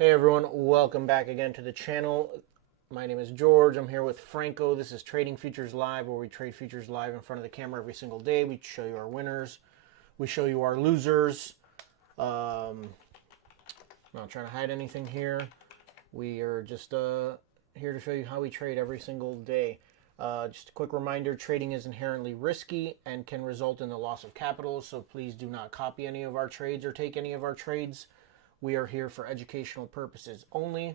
Hey everyone, welcome back again to the channel. My name is George. I'm here with Franco. This is Trading Futures Live, where we trade futures live in front of the camera every single day. We show you our winners. We show you our losers. I'm not trying to hide anything here. We are just here to show you how we trade every single day. Just a quick reminder, trading is inherently risky and can result in the loss of capital, so please do not copy any of our trades or take any of our trades. We are here for educational purposes only.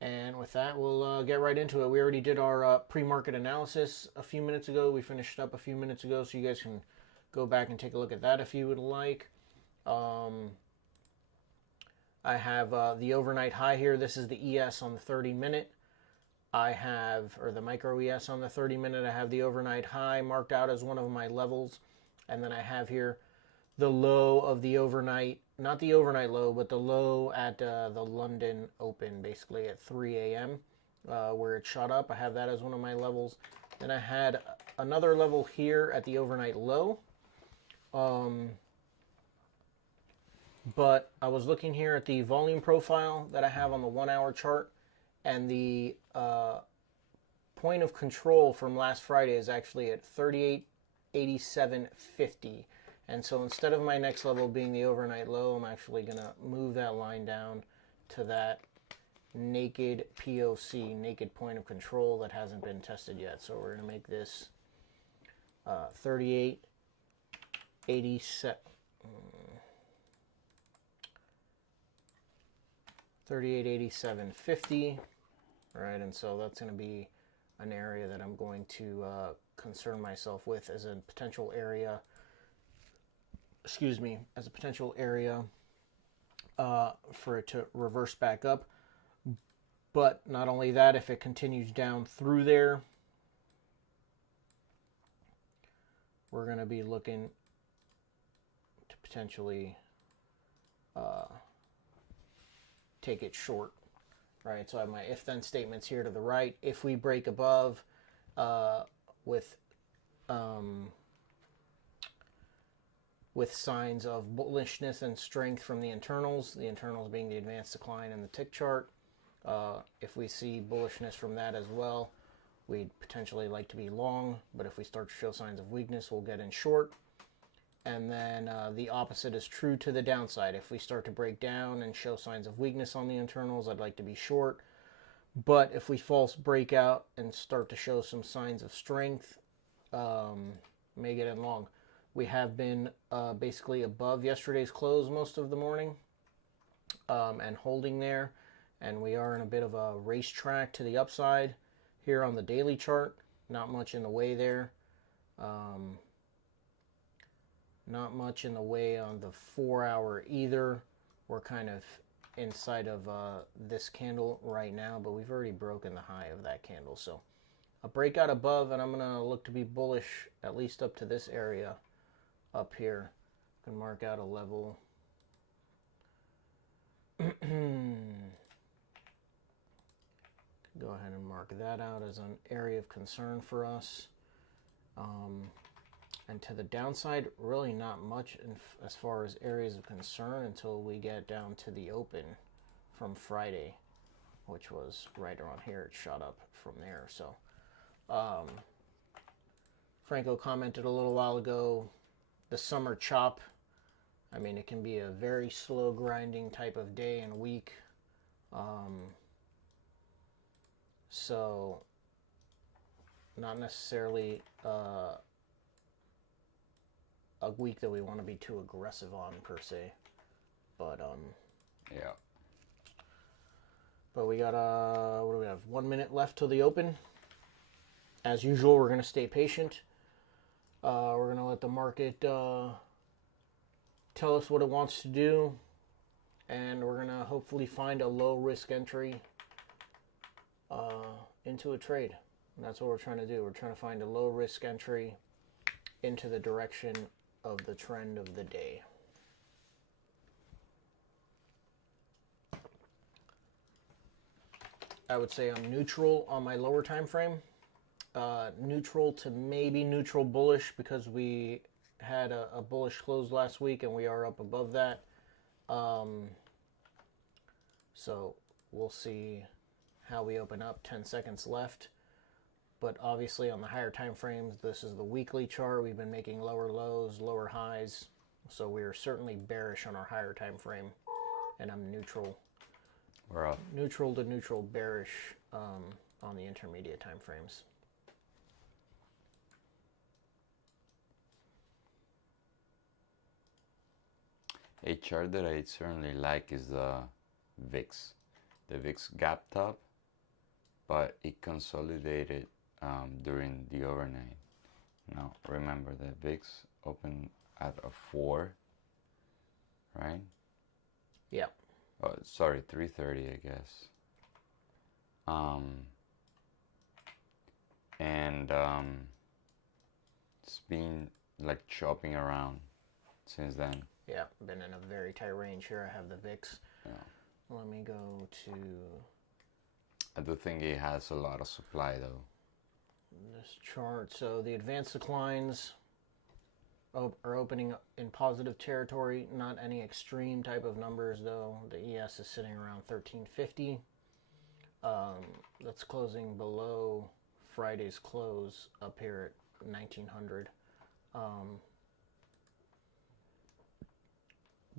And with that, we'll get right into it. We already did our pre-market analysis a few minutes ago. We finished up a few minutes ago, so you guys can go back and take a look at that if you would like. I have the overnight high here. This is the ES on the 30-minute. I have, or the micro ES on the 30-minute. I have the overnight high marked out as one of my levels. And then I have here the low of the overnight, not the overnight low, but the low at the London Open, basically at 3 a.m., where it shot up. I have that as one of my levels. Then I had another level here at the overnight low. But I was looking here at the volume profile that I have on the 1 hour chart, and the point of control from last Friday is actually at 38.8750. And so instead of my next level being the overnight low, I'm actually going to move that line down to that naked POC, naked point of control that hasn't been tested yet. So we're going to make this 38.8750. All right, and so that's going to be an area that I'm going to concern myself with as a potential area. As a potential area for it to reverse back up. But not only that, if it continues down through there, we're going to be looking to potentially take it short, right? So I have my if-then statements here to the right. If we break above with signs of bullishness and strength from the internals being the advanced decline and the tick chart. If we see bullishness from that as well, we'd potentially like to be long, but if we start to show signs of weakness, we'll get in short. And then the opposite is true to the downside. If we start to break down and show signs of weakness on the internals, I'd like to be short. But if we false break out and start to show some signs of strength, may get in long. We have been basically above yesterday's close most of the morning and holding there. And we are in a bit of a racetrack to the upside here on the daily chart. Not much in the way there. Not much in the way on the 4 hour either. We're kind of inside of this candle right now, but we've already broken the high of that candle. So a breakout above, and I'm going to look to be bullish at least up to this area. Up here, I can mark out a level. Go ahead and mark that out as an area of concern for us. And to the downside, really not much as far as areas of concern until we get down to the open from Friday, which was right around here. It shot up from there. So Franco commented a little while ago, the summer chop, I mean, it can be a very slow grinding type of day and week. So not necessarily a week that we want to be too aggressive on per se. But yeah. But we got what do we have? 1 minute left till the open. As usual, we're going to stay patient. We're going to let the market tell us what it wants to do, and we're going to hopefully find a low risk entry into a trade. And that's what we're trying to do. We're trying to find a low risk entry into the direction of the trend of the day. I would say I'm neutral on my lower time frame. Neutral to maybe neutral bullish, because we had a bullish close last week and we are up above that. So we'll see how we open up. 10 seconds left. But obviously on the higher time frames, this is the weekly chart. We've been making lower lows, lower highs. So we are certainly bearish on our higher time frame. And I'm neutral. We're up. Neutral to neutral bearish on the intermediate time frames. A chart that I certainly like is the VIX. The VIX gapped up, but it consolidated during the overnight. Now remember the VIX opened at a 4, right? Yeah. Oh, sorry, 330, I guess. And it's been like chopping around since then. Yeah, been in a very tight range here. I have the VIX. Yeah. Let me go to... I do think it has a lot of supply though. this chart. So the advanced declines are opening in positive territory. Not any extreme type of numbers though. The ES is sitting around 1350. That's closing below Friday's close up here at 1900.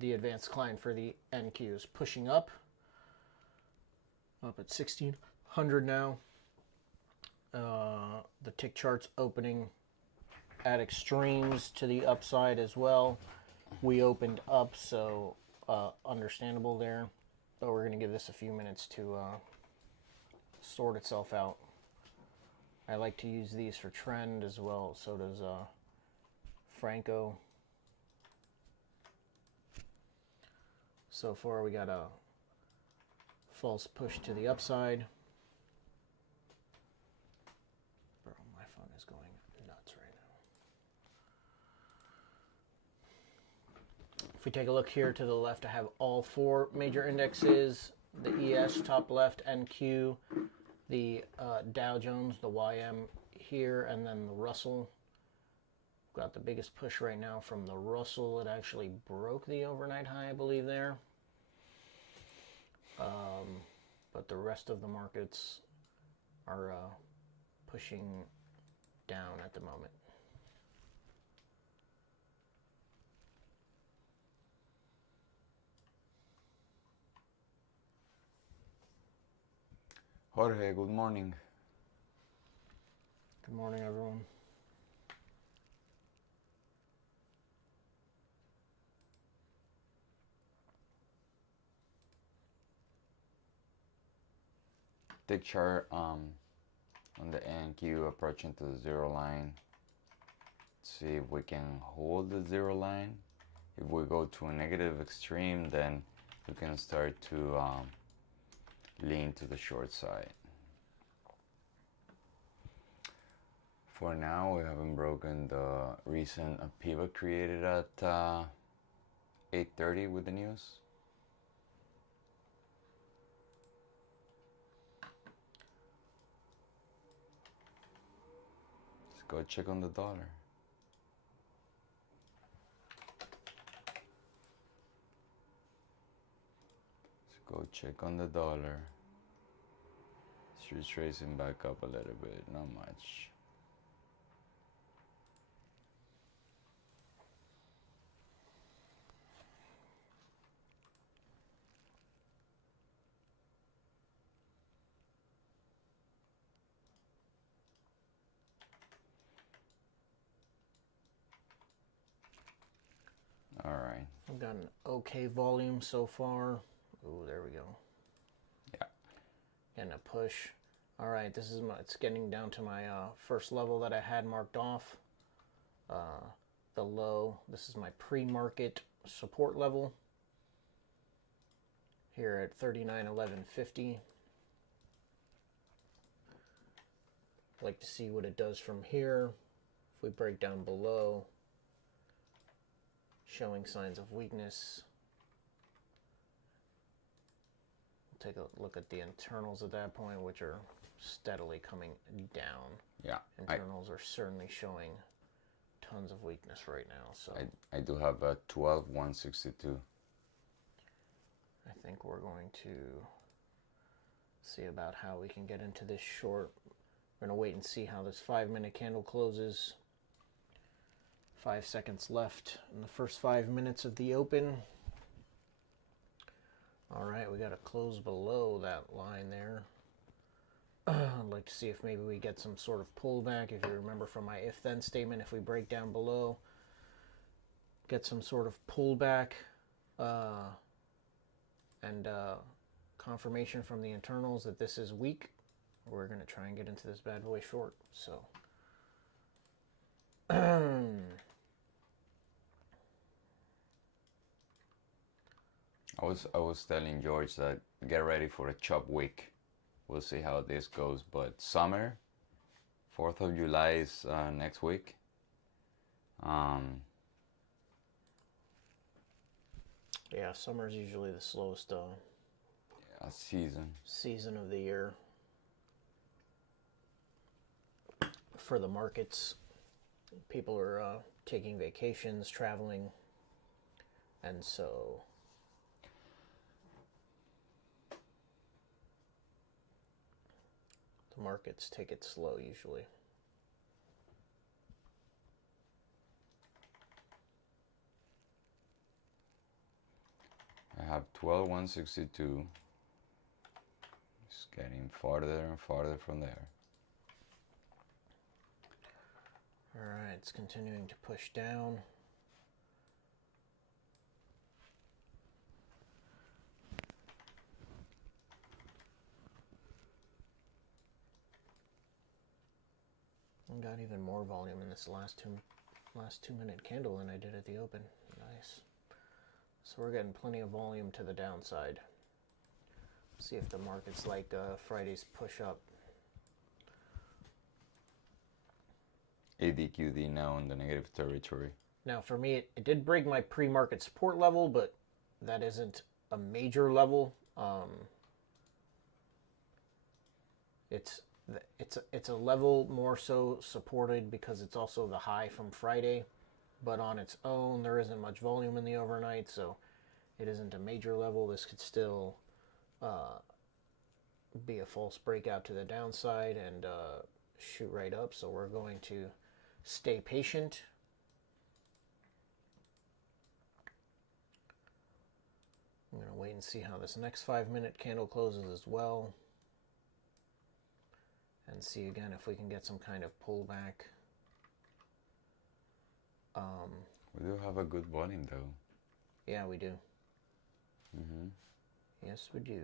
The advanced decline for the NQ is pushing up at 1600 now. The tick chart's opening at extremes to the upside as well. We opened up, so understandable there. But we're going to give this a few minutes to sort itself out. I like to use these for trend as well. So does Franco. So far we got a false push to the upside. Bro, my phone is going nuts right now. If we take a look here to the left, I have all 4 major indexes. The ES top left, NQ, the Dow Jones, the YM here, and then the Russell. Got the biggest push right now from the Russell. It actually broke the overnight high, I believe, there. But the rest of the markets are pushing down at the moment. Jorge, good morning. Good morning, everyone. Tick chart on the NQ approaching to the 0 line. See if we can hold the 0 line. If we go to a negative extreme, then we can start to lean to the short side. For now, we haven't broken the recent pivot created at 8:30 with the news. Let's go check on the dollar. Go check on the dollar. It's retracing back up a little bit, not much. All right. I've got an okay volume so far. Oh, there we go. Yeah. Getting a push. All right, this is it's getting down to my first level that I had marked off. The low. This is my pre-market support level. Here at 39.1150. I'd like to see what it does from here. If we break down below, showing signs of weakness. We'll take a look at the internals at that point, which are steadily coming down. Yeah. Internals are certainly showing tons of weakness right now. So I do have a 12,162. I think we're going to see about how we can get into this short. We're going to wait and see how this 5-minute candle closes. 5 seconds left in the first 5 minutes of the open. All right, we got to close below that line there. I'd like to see if maybe we get some sort of pullback. If you remember from my if-then statement, if we break down below, get some sort of pullback and confirmation from the internals that this is weak, we're going to try and get into this bad boy short. So I was telling George that get ready for a chop week. We'll see how this goes. But summer, 4th of July is next week. Yeah, summer's usually the slowest season of the year for the markets. People are taking vacations, traveling, and so the markets take it slow usually. I have 12,162. It's getting farther and farther from there. All right, it's continuing to push down. I got even more volume in this last 2-minute candle than I did at the open. Nice. So we're getting plenty of volume to the downside. See if the market's like Friday's push up. ADQD now in the negative territory. Now for me, it did break my pre-market support level, but that isn't a major level. It's a level more so supported because it's also the high from Friday, but on its own there isn't much volume in the overnight, so it isn't a major level. This could still be a false breakout to the downside and shoot right up, so we're going to stay patient. I'm going to wait and see how this next 5-minute candle closes as well. And see again if we can get some kind of pullback. We do have a good volume though. Yeah, we do. Mm-hmm. Yes, we do.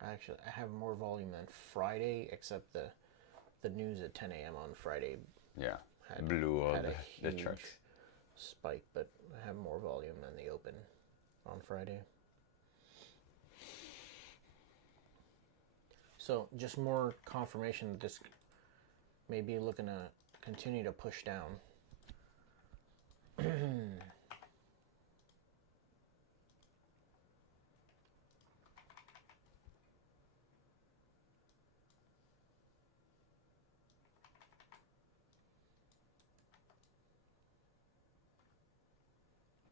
Actually, I have more volume than Friday, except the news at 10 a.m. on Friday. Yeah, blew all the huge charts. Spike, but I have more volume than the open on Friday. So just more confirmation that this may be looking to continue to push down.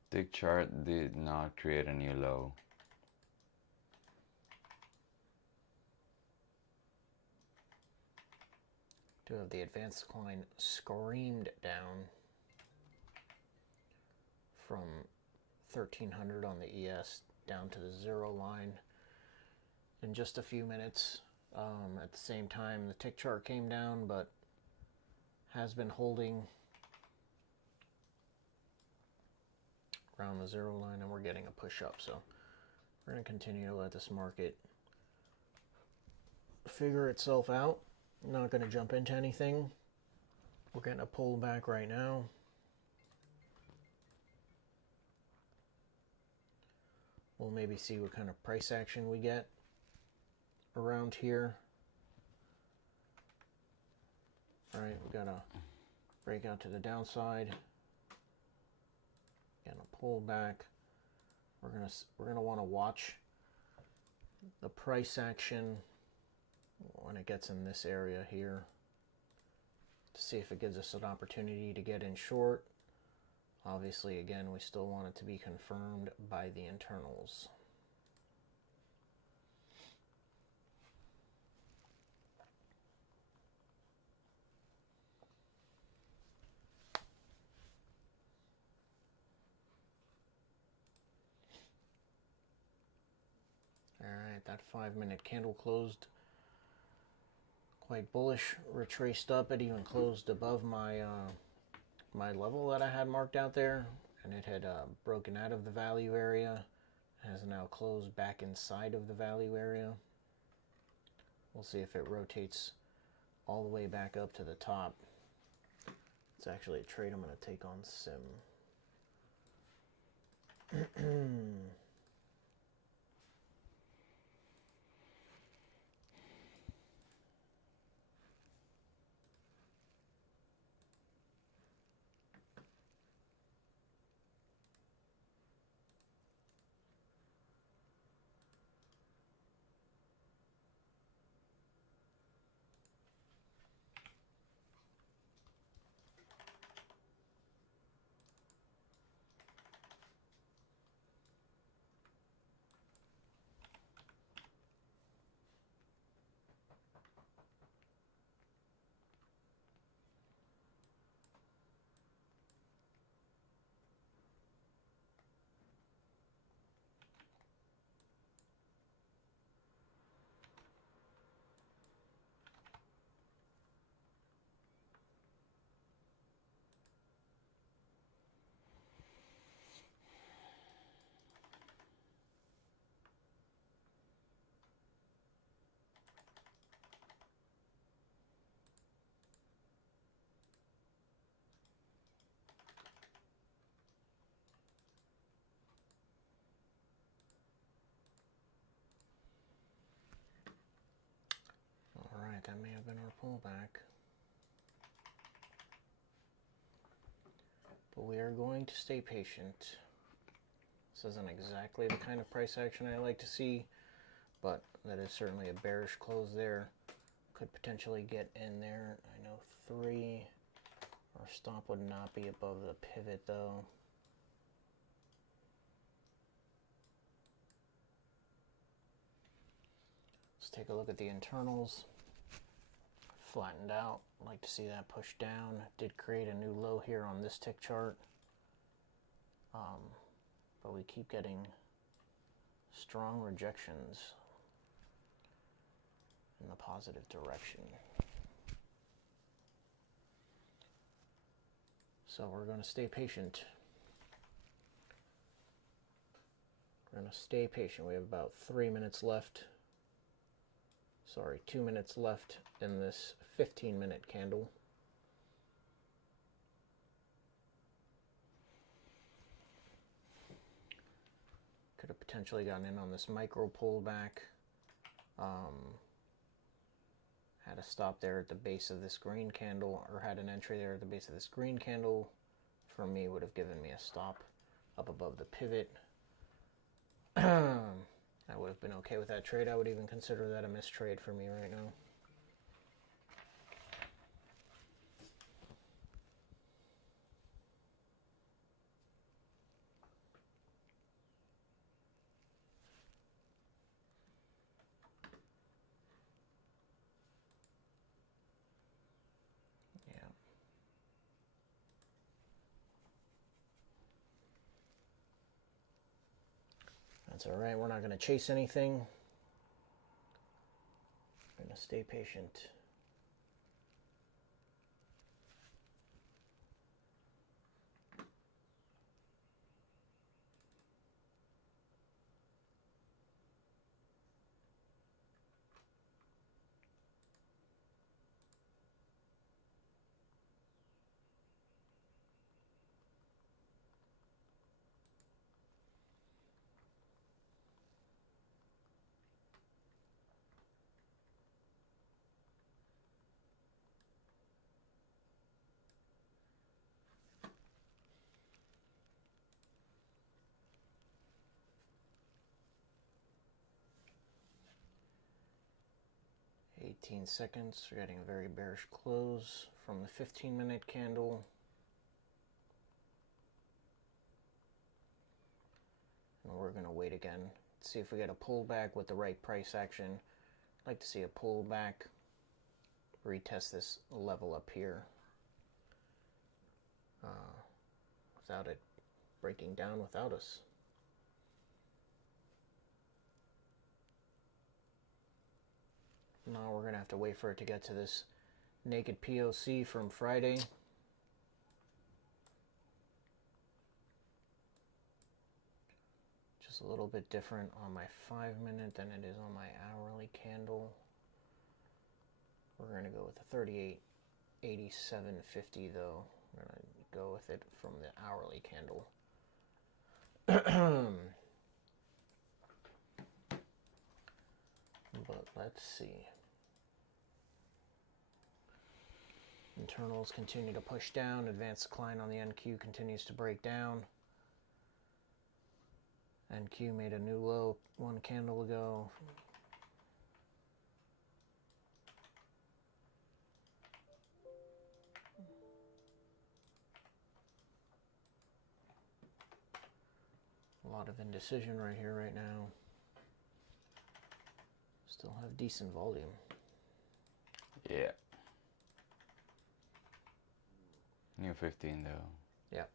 Tick chart did not create a new low. Do have the advanced decline screamed down from 1300 on the ES down to the 0 line in just a few minutes. At the same time, the tick chart came down, but has been holding around the 0 line, and we're getting a push up. So we're going to continue to let this market figure itself out. I'm not going to jump into anything. We're getting a pullback right now. We'll maybe see what kind of price action we get around here. All right, we got a breakout to the downside. Getting a pullback. We're gonna want to watch the price action when it gets in this area here to see if it gives us an opportunity to get in short. Obviously, again, we still want it to be confirmed by the internals. Alright, that 5-minute candle closed quite bullish, retraced up. It even closed above my my level that I had marked out there, and it had broken out of the value area. It has now closed back inside of the value area. We'll see if it rotates all the way back up to the top. It's actually a trade I'm going to take on Sim. Alright, that may have been our pullback. But we are going to stay patient. This isn't exactly the kind of price action I like to see, but that is certainly a bearish close there. Could potentially get in there. I know 3, our stop would not be above the pivot though. Let's take a look at the internals. Flattened out. I'd like to see that push down. Did create a new low here on this tick chart. But we keep getting strong rejections in the positive direction. So we're going to stay patient. We're going to stay patient. We have about 3 minutes left. Sorry, 2 minutes left in this 15-minute candle. Could have potentially gotten in on this micro pullback. Had a stop there at the base of this green candle, or had an entry there at the base of this green candle. For me, would have given me a stop up above the pivot. I would have been okay with that trade. I would even consider that a mistrade for me right now. Yeah. That's all right. We're not going to chase anything. We're going to stay patient. 18 seconds. We're getting a very bearish close from the 15-minute candle. And we're going to wait again. See if we get a pullback with the right price action. I'd like to see a pullback. Retest this level up here. Without it breaking down without us. Now we're going to have to wait for it to get to this naked POC from Friday. Just a little bit different on my 5-minute than it is on my hourly candle. We're going to go with the 38.8750 though. We're going to go with it from the hourly candle. But let's see. Internals continue to push down. Advanced decline on the NQ continues to break down. NQ made a new low one candle ago. A lot of indecision right here, right now. Still have decent volume. Yeah. New 15 though. Yep.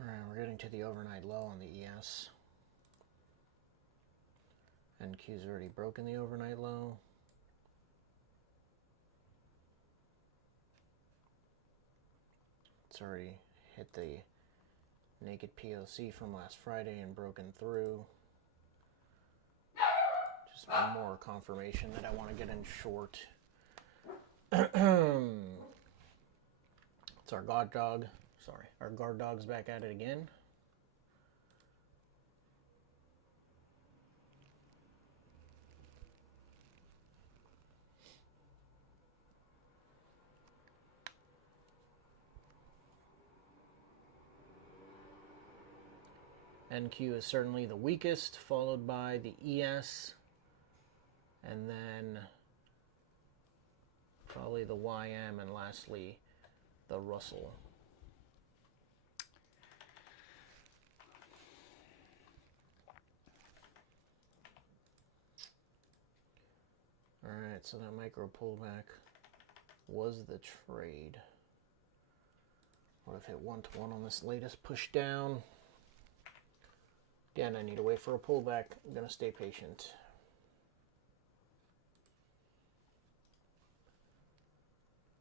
Alright, we're getting to the overnight low on the ES. NQ's already broken the overnight low. It's already hit the naked POC from last Friday and broken through. Just more confirmation that I want to get in short. It's our guard dog. Sorry, our guard dog's back at it again. NQ is certainly the weakest, followed by the ES, and then probably the YM, and lastly the Russell. Alright, so that micro pullback was the trade. What if hit 1-to-1 on this latest push down? Again, I need to wait for a pullback. I'm going to stay patient.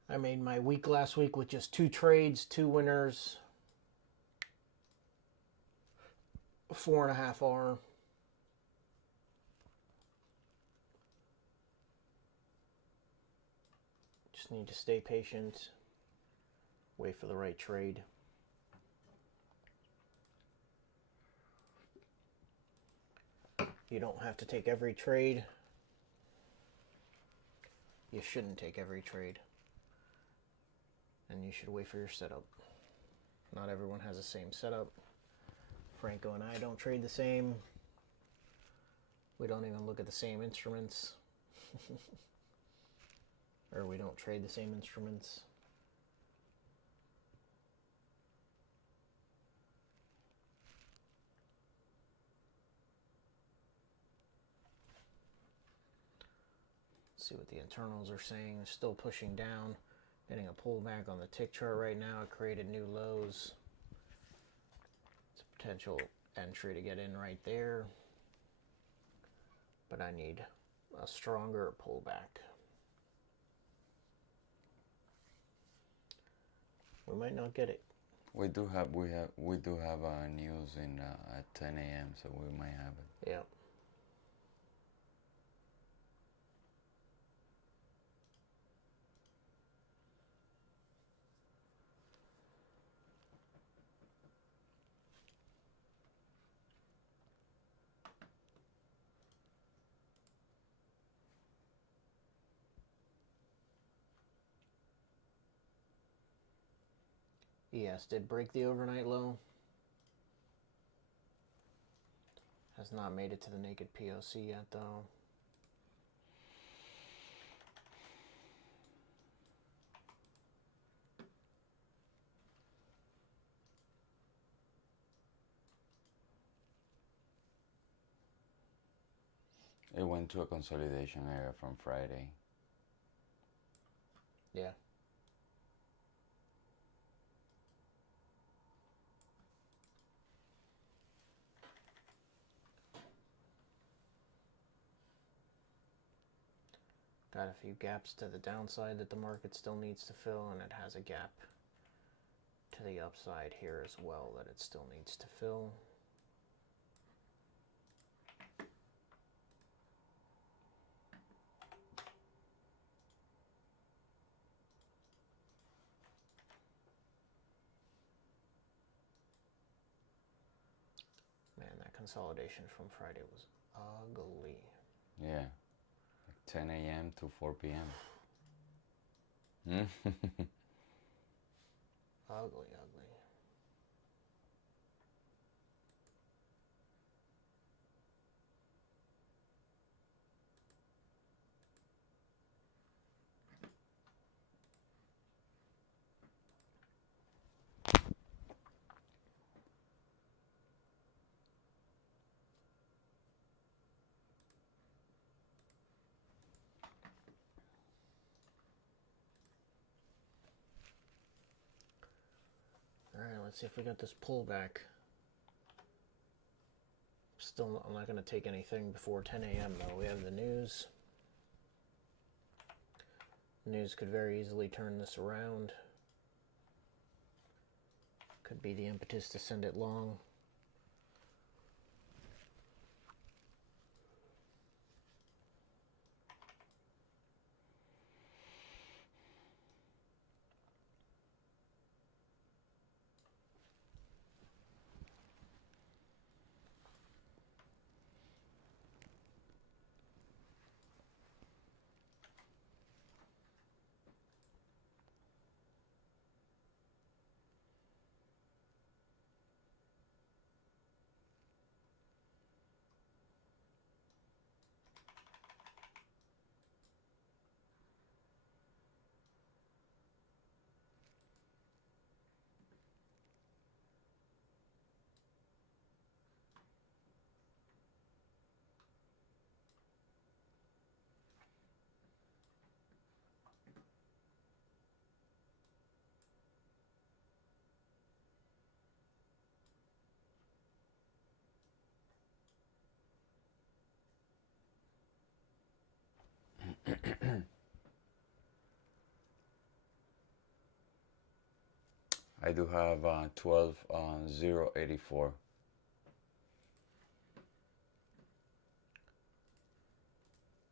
I made my week last week with just 2 trades, 2 winners, 4.5 hour. Just need to stay patient, wait for the right trade. You don't have to take every trade. You shouldn't take every trade. And you should wait for your setup. Not everyone has the same setup. Franco and I don't trade the same. We don't even look at the same instruments. Or we don't trade the same instruments. See what the internals are saying. They're still pushing down, getting a pullback on the tick chart right now. It created new lows. It's a potential entry to get in right there, but I need a stronger pullback. We might not get it. We do have news in at 10 a.m. so we might have it. Yep. ES did break the overnight low. Has not made it to the naked POC yet, though. It went to a consolidation area from Friday. Yeah. Got a few gaps to the downside that the market still needs to fill, and it has a gap to the upside here as well that it still needs to fill. Man, that consolidation from Friday was ugly. Yeah. 10 a.m. to 4 p.m. Ugly, ugly. All right, let's see if we got this pullback. Still, I'm not going to take anything before 10 a.m. though. We have the news. The news could very easily turn this around. Could be the impetus to send it long. I do have 12,084.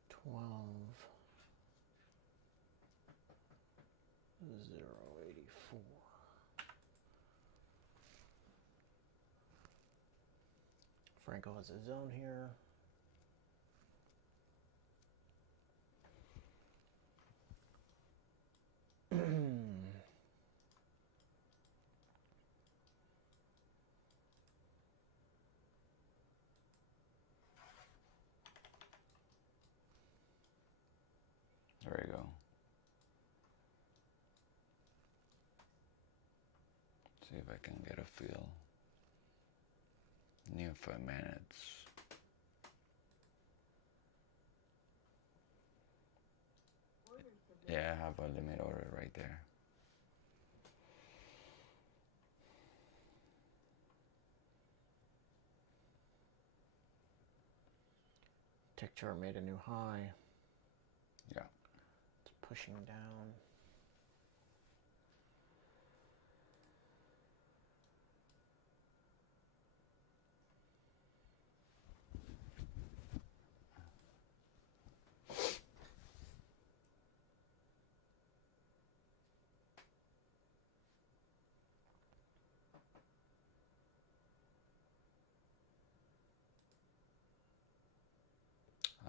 12,084. Franco has a zone here. There we go. See if I can get a feel. New 5 minutes. Yeah, I have a limit order right there. Tick chart made a new high. Yeah. It's pushing down.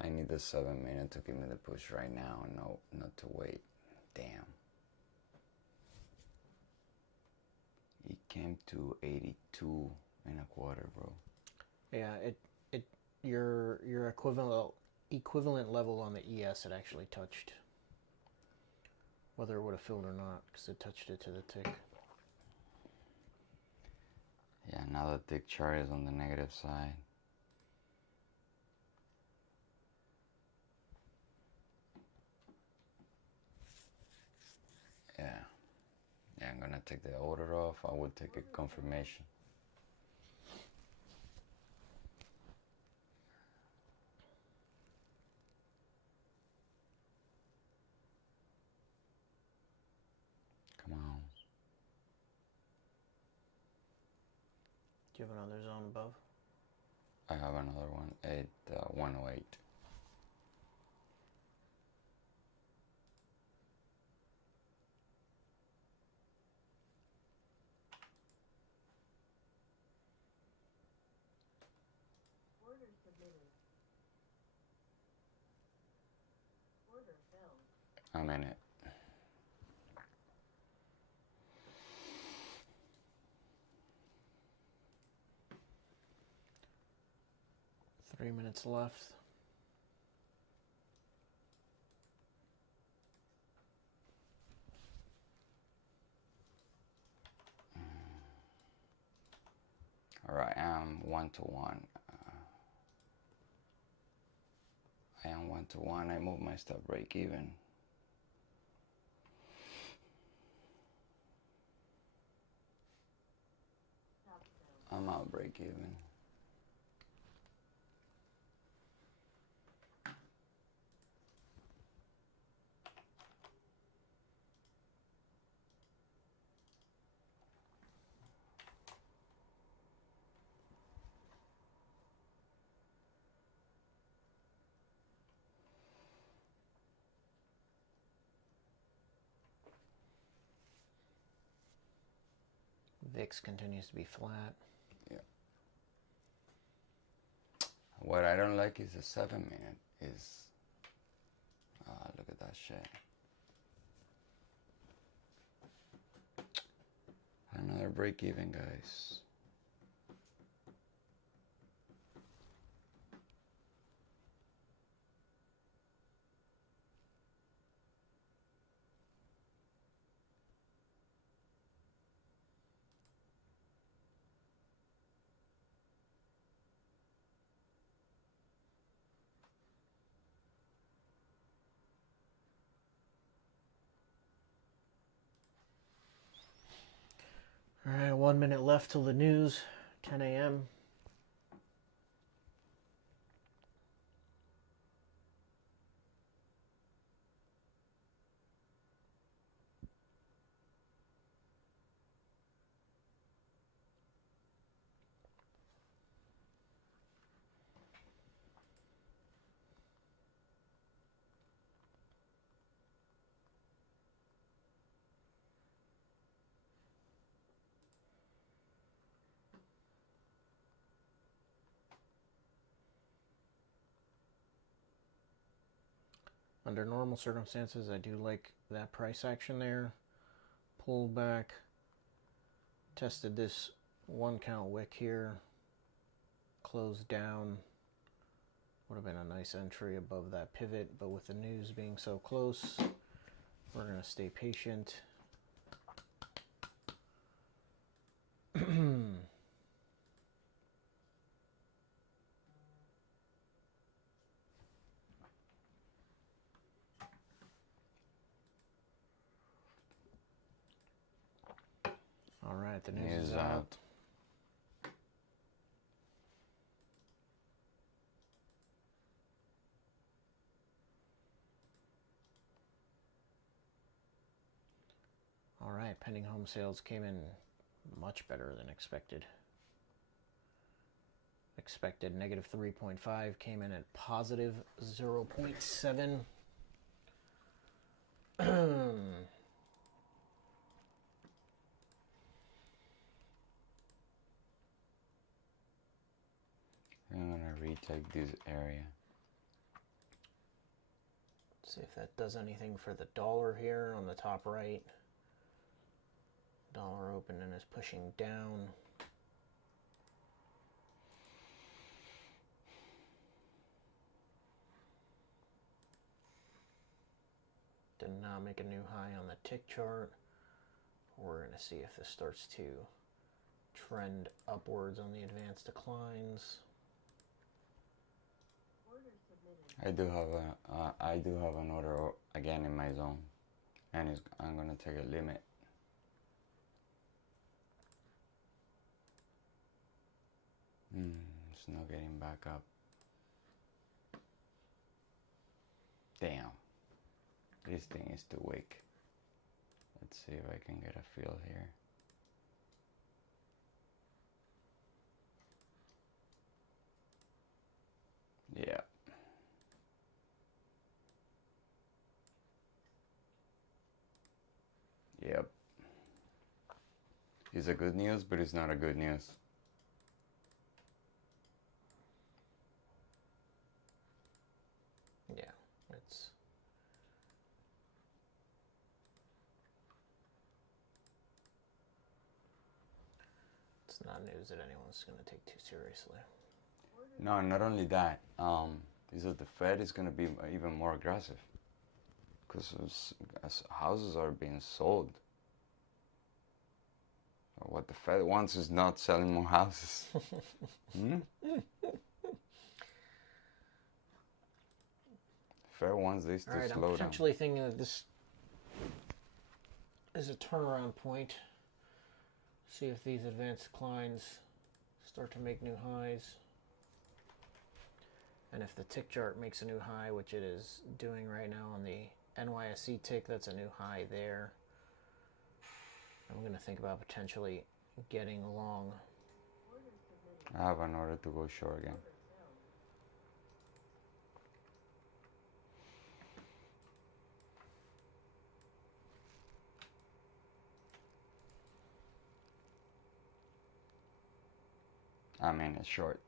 I need the 7 minute to give me the push right now, no, not to wait. Damn. It came to 82 and a quarter, bro. Yeah, your equivalent level on the ES it actually touched. Whether it would have filled or not, because it touched it to the tick. Yeah, now the tick chart is on the negative side. Yeah. Yeah, I'm gonna take the order off. I will take a confirmation. Come on. Do you have another zone above? I have another one at 108. Order submitted. Order filled. I'm in it. Three minutes left. All right, I'm 1-to-1. I am 1-to-1. I move my stop break even. Stop sell. I'm out break even. VIX continues to be flat. Yeah. What I don't like is the 7 minute. Look at that shit. Another break even, guys. All right, 1 minute left till the news. 10 a.m. Under normal circumstances, I do like that price action there. Pull back. Tested this 1 count wick here. Closed down. Would have been a nice entry above that pivot, but with the news being so close, we're going to stay patient. All right, the news is out. All right, pending home sales came in much better than expected. Expected negative 3.5 came in at positive 0.7. I'm gonna retake this area. See if that does anything for the dollar here on the top right. Dollar opening is pushing down. Did not make a new high on the tick chart. We're going to see if this starts to trend upwards on the advanced declines. Order submitted. I do have an order again in my zone, and I'm gonna take a limit. It's not getting back up. Damn, this thing is too weak. Let's see if I can get a feel here. Yeah. Yep. It's a good news, but it's not a good news. Yeah, it's not news that anyone's going to take too seriously. No, not only that. Is that the Fed is going to be even more aggressive because as houses are being sold. What the Fed wants is not selling more houses. Fed wants this to All right, slow I'm down. potentially thinking that this is a turnaround point. See if these advanced declines start to make new highs. And if the tick chart makes a new high, which it is doing right now on the NYSE tick, that's a new high there. I'm going to think about potentially getting long. I have an order to go short again. I mean, it's short.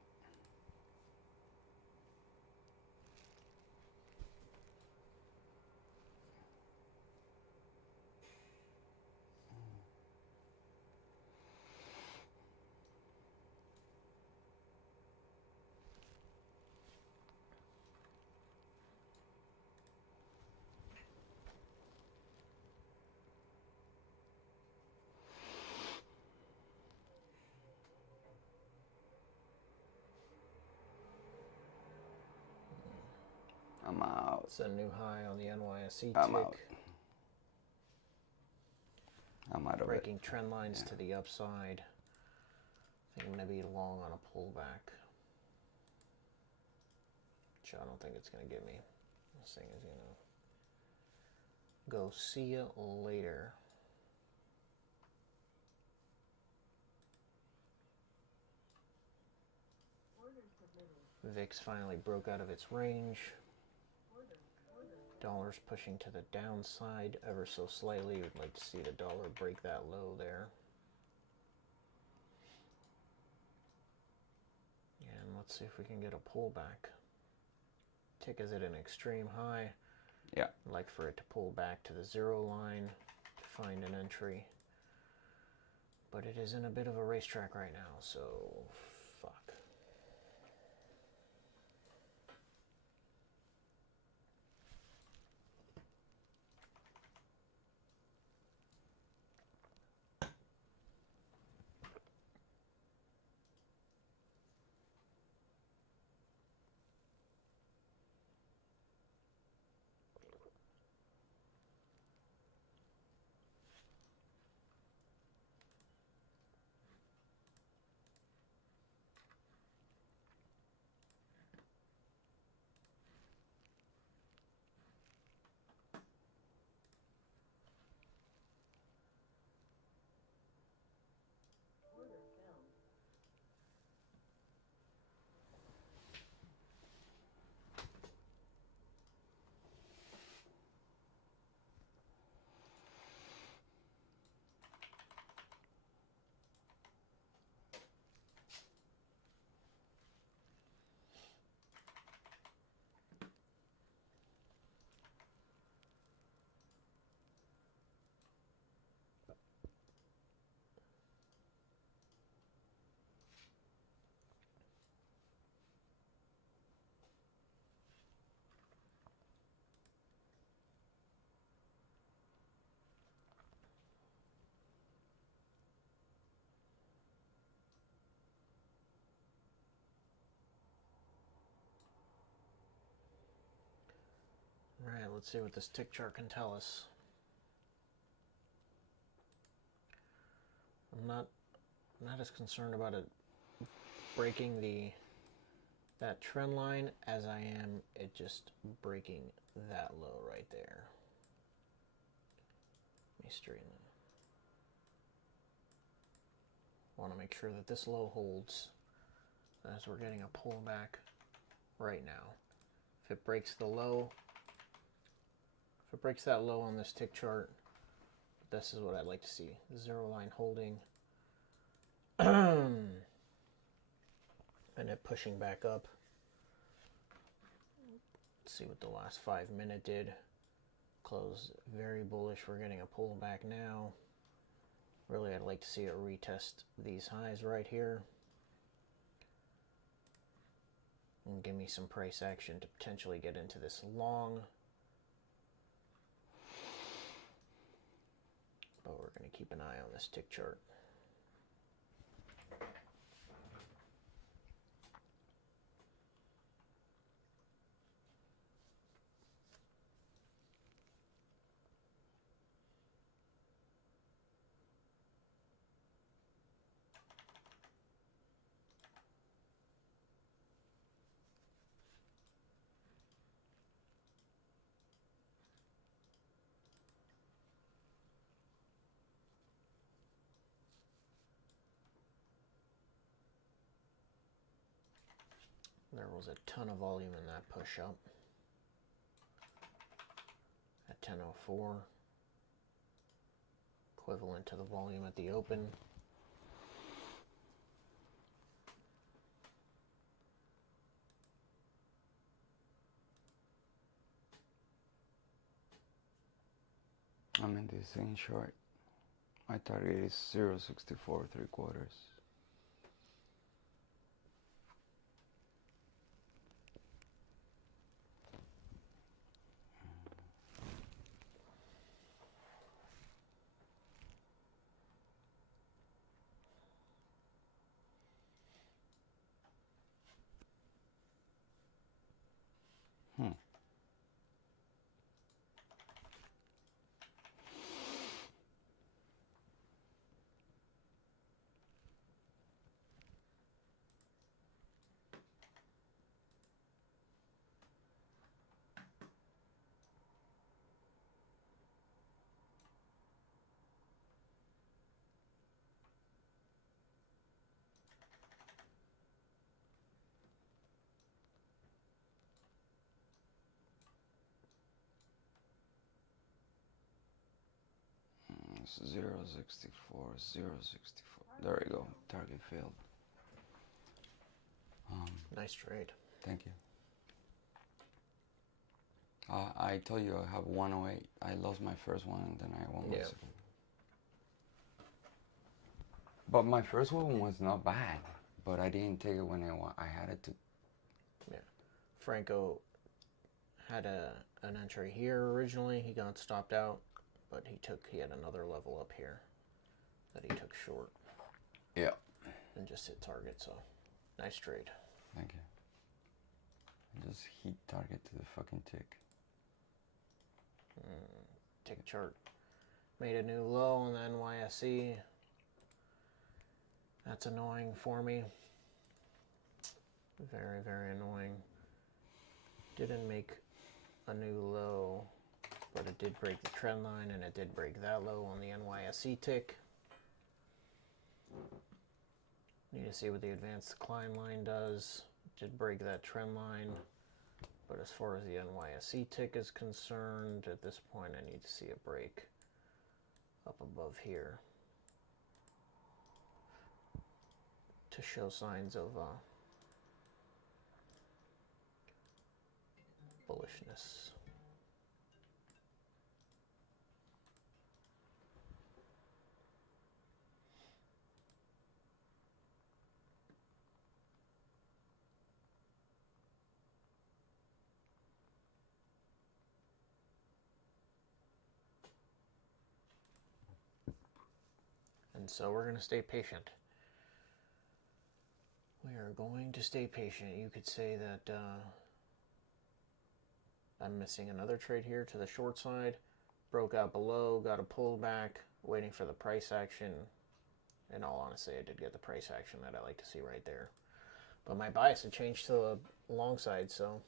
I'm out. It's a new high on the NYSE I'm tick. out. I'm out of it. Breaking trend lines to the upside. I think I'm going to be long on a pullback. Which I don't think it's going to get me. This thing is going to go see ya later. VIX finally broke out of its range. Dollar's pushing to the downside ever so slightly. We'd like to see the dollar break that low there. And let's see if we can get a pullback. Tick is at an extreme high. Yeah. I'd like for it to pull back to the zero line to find an entry. But it is in a bit of a racetrack right now, so fuck. let's see what this tick chart can tell us. I'm not as concerned about it breaking that trend line as I am it just breaking that low right there. Let me straighten it. Want to make sure that this low holds as we're getting a pullback right now. If it breaks the low, if it breaks that low on this tick chart, this is what I'd like to see. Zero line holding. And it pushing back up. Let's see what the last 5 minute did. Close very bullish. We're getting a pullback now. Really, I'd like to see it retest these highs right here. And give me some price action to potentially get into this long. But we're going to keep an eye on this tick chart. There was a ton of volume in that push up at 10:04, equivalent to the volume at the open. I'm in this thing short. My target is 0.64 3/4. It's 0.64, 0.64. There we go. Target failed. Nice trade. Thank you. I told you I have 108. I lost my first one and then I won my second. But my first one was not bad, but I didn't take it when I had it to. Yeah. Franco had an entry here originally. He got stopped out, but he had another level up here that he took short. Yeah. And just hit target, so nice trade. Thank you. Just hit target to the fucking tick. Tick chart made a new low on the NYSE. That's annoying for me. Very, very annoying. Didn't make a new low, but it did break the trend line and it did break that low on the NYSE tick. Need to see what the advanced decline line does. It did break that trend line. But as far as the NYSE tick is concerned, at this point I need to see a break up above here to show signs of bullishness. And so we're going to stay patient. We are going to stay patient. You could say that I'm missing another trade here to the short side. Broke out below, got a pullback, waiting for the price action. In all honesty, I did get the price action that I like to see right there. But my bias had changed to the long side, so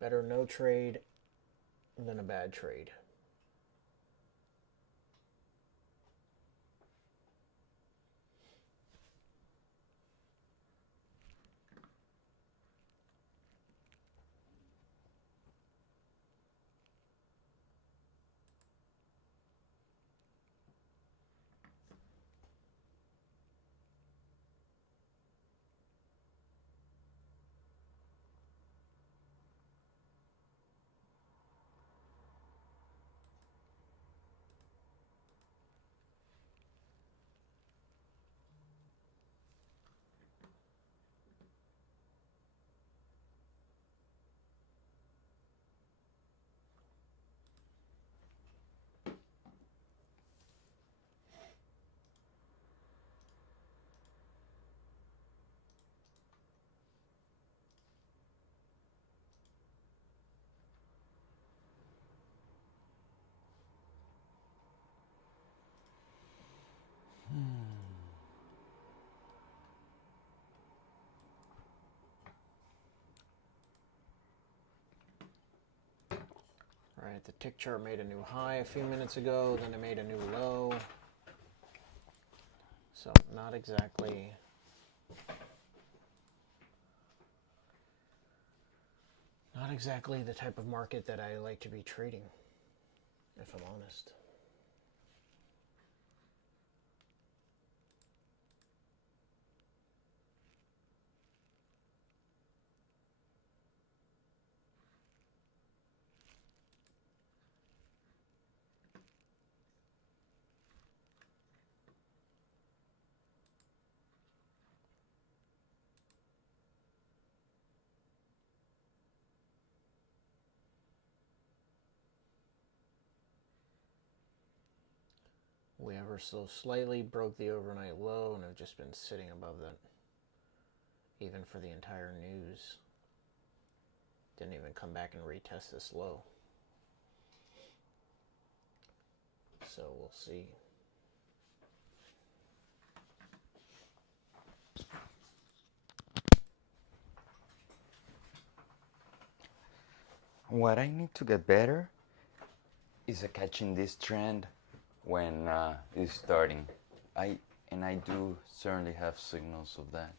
better no trade than a bad trade. All right, the tick chart made a new high a few minutes ago, then it made a new low. So not exactly the type of market that I like to be trading, if I'm honest. We ever so slightly broke the overnight low and have just been sitting above that even for the entire news. Didn't even come back and retest this low. So we'll see. What I need to get better is catching this trend when it's starting. I do certainly have signals of that.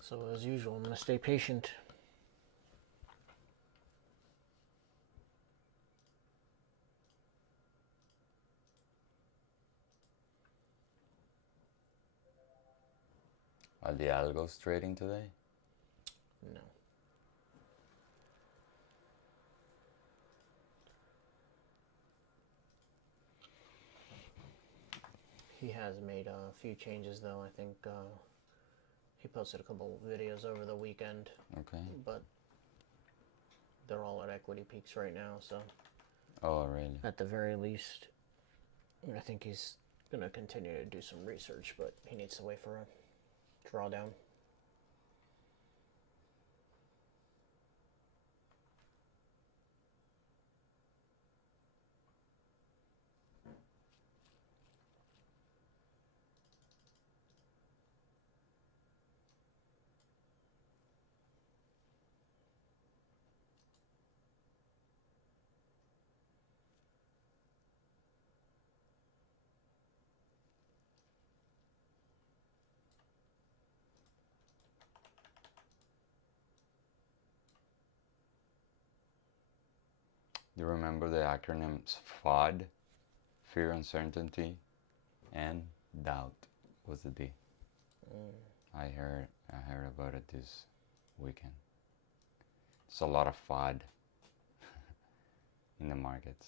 So as usual, I'm going to stay patient. Are the algos trading today? No. He has made a few changes though. I think he posted a couple videos over the weekend. Okay. But they're all at equity peaks right now, so. Oh, really? At the very least, I think he's going to continue to do some research, but he needs to wait for a drawdown. You remember the acronyms FOD, fear, uncertainty, and doubt was the D. I heard about it this weekend. It's a lot of FOD in the markets.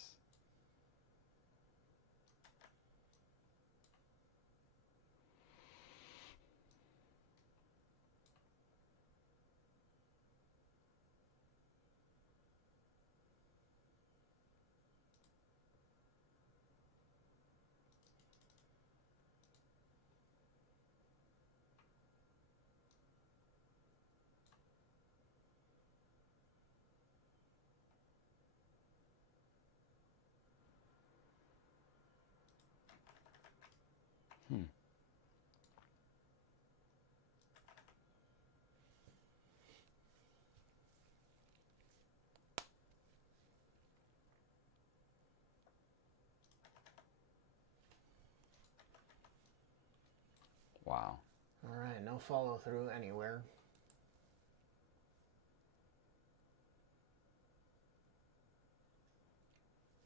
Wow. All right, no follow through anywhere.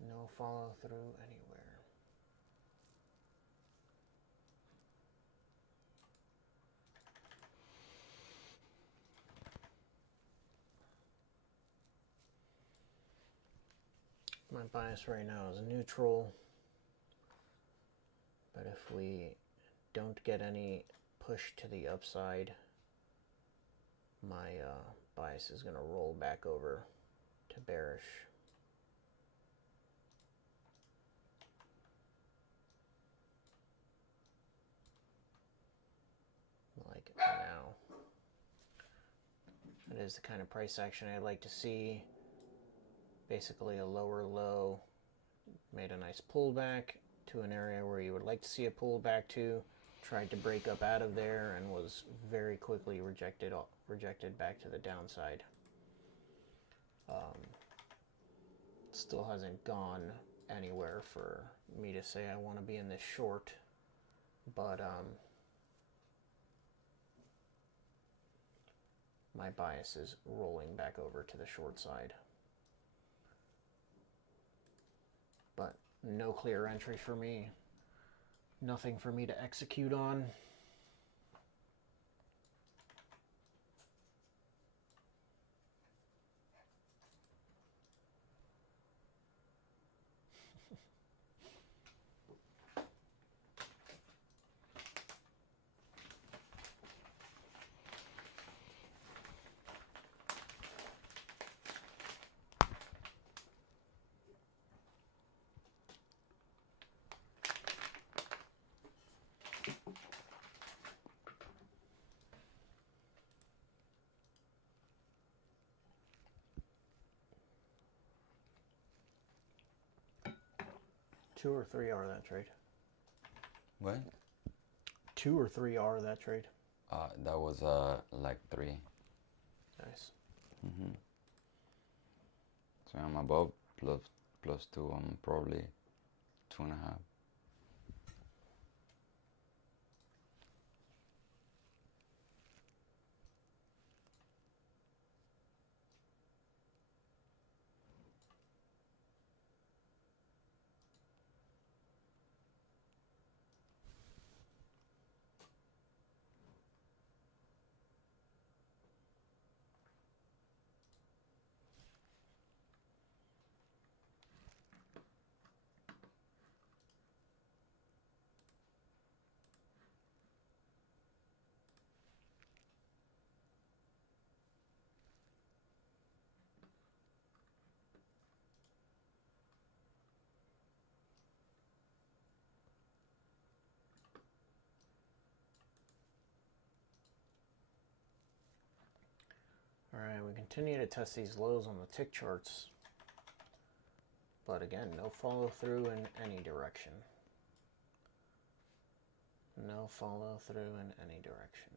No follow through anywhere. My bias right now is neutral, but if we don't get any push to the upside, my bias is going to roll back over to bearish. Like now. That is the kind of price action I'd like to see. Basically a lower low, made a nice pullback to an area where you would like to see a pullback to, tried to break up out of there and was very quickly rejected back to the downside. Still hasn't gone anywhere for me to say I want to be in this short, but my bias is rolling back over to the short side. But no clear entry for me. Nothing for me to execute on. Two or three are that trade? What? 2 or 3 are that trade? That was like 3. Nice. So I'm above plus 2. I'm probably 2.5. All right, we continue to test these lows on the tick charts. But again, no follow through in any direction. No follow through in any direction.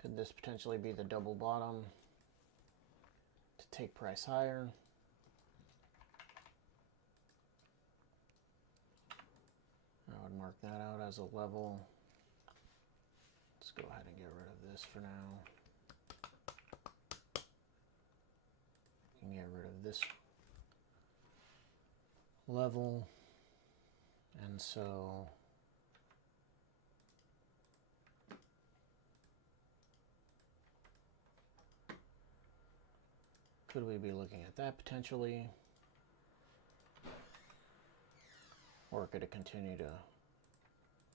Could this potentially be the double bottom to take price higher? I would mark that out as a level. Let's go ahead and get rid of this for now. You can get rid of this level. And so could we be looking at that potentially? Or could it continue to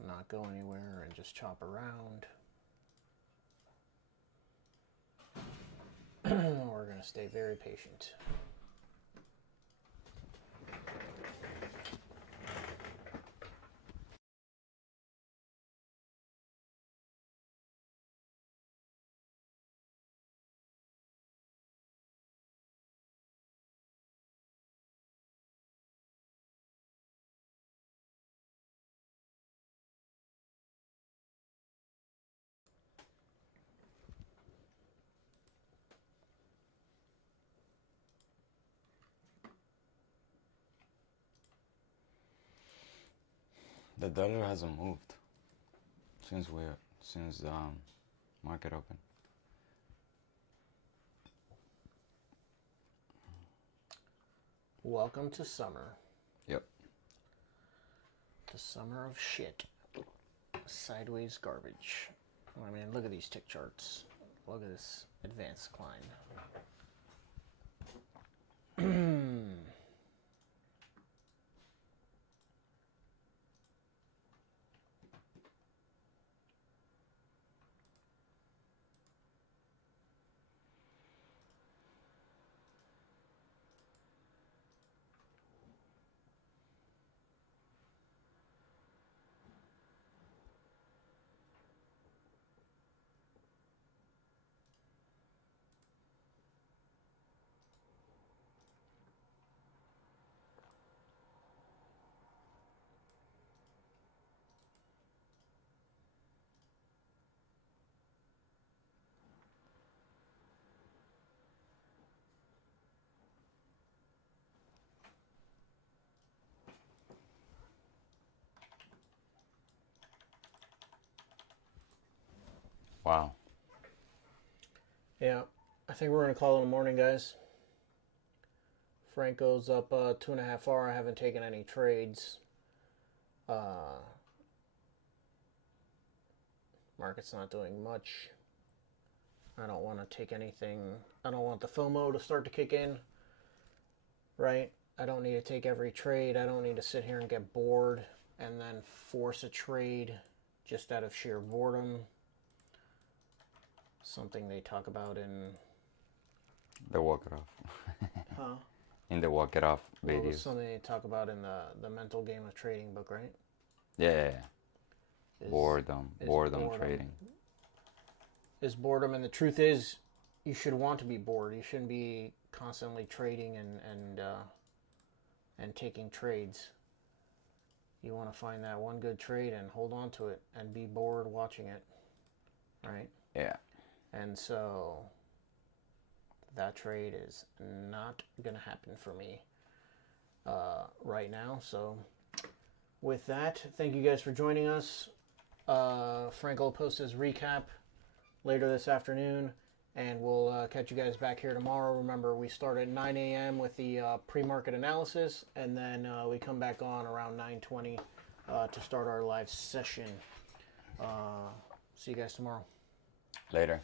not go anywhere and just chop around? We're going to stay very patient. The dollar hasn't moved since market open. Welcome to summer. Yep. The summer of shit. Sideways garbage. I mean, look at these tick charts. Look at this advanced decline. Wow. Yeah, I think we're going to call it a morning, guys. Franco's up 2.5 hours. I haven't taken any trades. Market's not doing much. I don't want to take anything. I don't want the FOMO to start to kick in, right? I don't need to take every trade. I don't need to sit here and get bored and then force a trade just out of sheer boredom. Something they talk about in The walk it off. huh? In the walk it off Well, videos. something they talk about in the mental game of trading book, right? Yeah. Is Boredom trading. Is boredom, and the truth is, you should want to be bored. You shouldn't be constantly trading and taking trades. You want to find that one good trade and hold on to it and be bored watching it, right? Yeah. And so that trade is not going to happen for me right now. So with that, thank you guys for joining us. Frank will post his recap later this afternoon, and we'll catch you guys back here tomorrow. Remember, we start at 9 a.m. with the pre-market analysis, and then we come back on around 9:20 to start our live session. See you guys tomorrow. Later.